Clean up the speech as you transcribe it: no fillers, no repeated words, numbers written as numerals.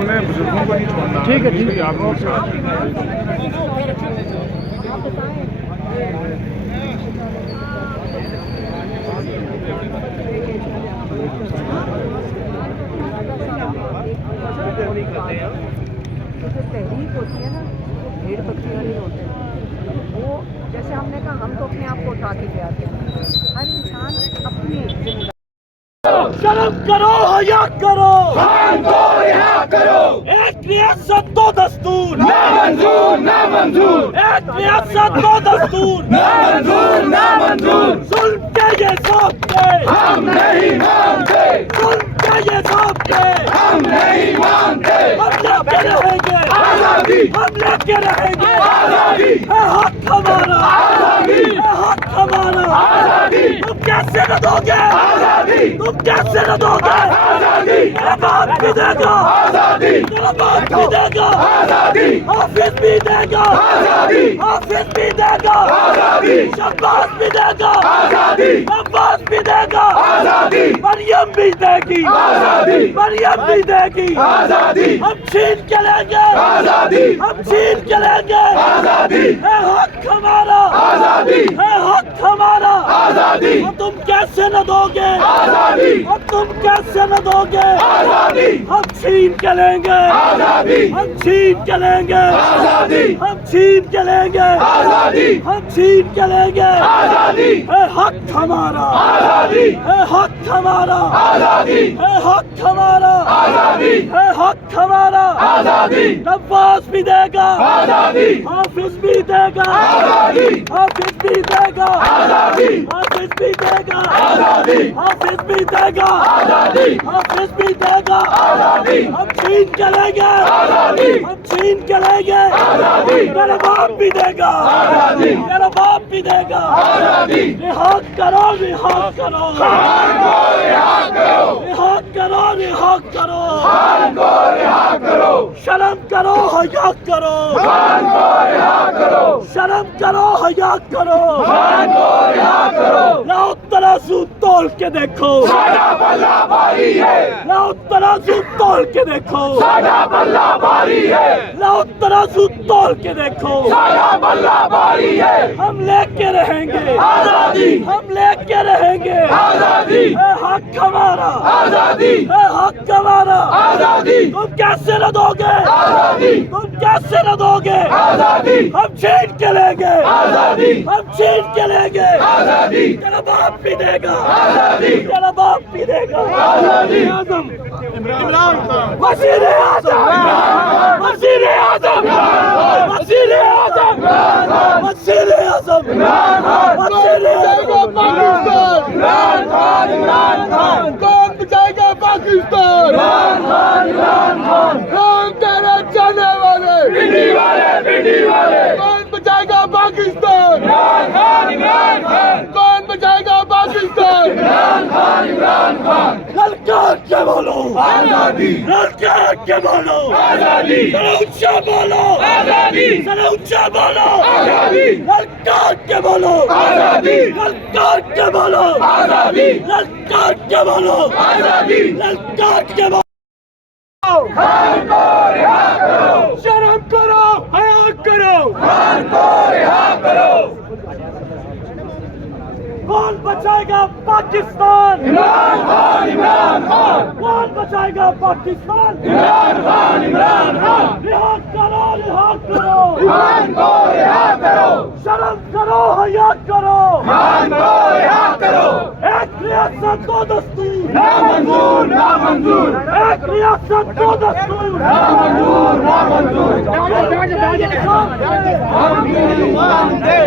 उन्हें बुजुर्गों को नहीं छोड़ना। ठीक है आप लोग तहरीक होती है ना, भेड़ बकरी वाली होते हैं वो, जैसे हमने कहा हम तो अपने आप को उठा के ले आते हैं। हर इंसान अपनी जिम्मेदारी। शर्म करो, हया करो, खान को रिहा करो। एक रियासत दो दस्तूर, ना मंजूर ना मंजूर, एक रियासत दो दस्तूर, ना मंजूर ना मंजूर। जुल्म के ये सबके हम नहीं मानते, जुल्म के ये सबके हम नहीं मानते। हम लेके रहेंगे आजादी, हम लेके रहेंगे आजादी, है हक हमारा, आजादी, है हक हमारा। आजादी, तुम कैसे न दोगे, आजादी, तुम कैसे न दोगे, आजादी, तेरा बाप भी देगा, आजादी, तेरा बाप भी देगा, आजादी, हाफिज भी देगा, आजादी, हाफिज भी देगा, आजादी, शब्बास भी देगा, आजादी, अब्बास भी देगा, आजादी, मरियम भी देगी, आजादी, मरियम भी देगी। आजादी, हम छीन के लेंगे, आजादी, हम छीन के लेंगे, आजादी, है हक हमारा, आजादी, है हक हमारा। आजादी, अब तुम कैसे न दोगे, आजादी, अब तुम कैसे न दोगे, आजादी, हम छीन के लेंगे, आजादी, हम छीन के लेंगे, आजादी, हम छीन के लेंगे, आजादी, हम छीन के लेंगे। आजादी, है हक हमारा, आजादी, है हक हमारा, आजादी, है हक हमारा, आजादी, है हक हमारा। आजादी, अब्बास भी देगा, आजादी, हाफिज भी देगा, आजादी, हाफिज भी देगा, आजादी, हाफिज भी देगा, आजादी, हाफिज भी देगा, आजादी, हाफिज भी देगा। आजादी, हम छीन के लेंगे, आजादी, हम छीन के लेंगे, आजादी, तेरा बाप भी देगा, आजादी, तेरा बाप भी देगा। आजादी, रिहा करो, रिहा करो, खान को रिहा करो, रिहा करो, रिहा करो, खान को रिहा करो, शर्म करो, हया करो, खान को रिहा करो, शर्म करो, हया करो। खान को रिहा करो। लाओ तराजू तोल के देखो, साडा बल्ला भारी है, लाओ तराजू तोल के देखो, साडा बल्ला भारी है, लाओ तराजू तोल के देखो। साडा बल्ला भारी है। हम लेके रहेंगे, आजादी, हम लेके रहेंगे, आजादी, है हक हमारा, आजादी, है हक हमारा। आजादी, तुम कैसे न दोगे, आजादी, तुम कैसे न दोगे, आजादी, हम छीन के लेंगे, आजादी, हम छीन के लेंगे। आजादी, तेरा बाप भी देगा, आजादी, तेरा बाप भी देगा। आजादी, आजम, इमरान खान, वज़ीर आज़म, वज़ीर आज़म, वज़ीर आज़म, वज़ीर आज़म, वज़ीर आज़म। इमरान खान, इमरान खान, कौन बचाएगा पाकिस्तान? इमरान खान, इमरान खान, कौन तेरे जाने वाले? पिंडी वाले, कौन बचाएगा पाकिस्तान? इमरान खान, इमरान खान, कौन बचाएगा पाकिस्तान? इमरान खान, इमरान खान, ललकार के बोलो, आजादी, ललकार के बोलो, आजादी, जरा ऊंचा बोलो, आजादी, जरा ऊंचा बोलो, आजादी, ललकार के बोलो, आजादी, ललकार के बोलो, आजादी, ललकार के बोलो, आजादी, ललकार के बोलो। खान को रिहा करो, शर्म करो, हया करो। खान को रिहा करो। कौन बचाएगा पाकिस्तान? इमरान खान, इमरान खान, कौन बचाएगा पाकिस्तान? इमरान खान, इमरान खान, रिहा करो, रिहा करो, खान को रिहा करो, शर्म करो, हया करो। खान को रिहा करो। एक रियासत दो दस्तूर, ना मंजूर ना मंजूर, एक रियासत दो दस्तूर, ना मंजूर ना मंजूर। हम नहीं मानते।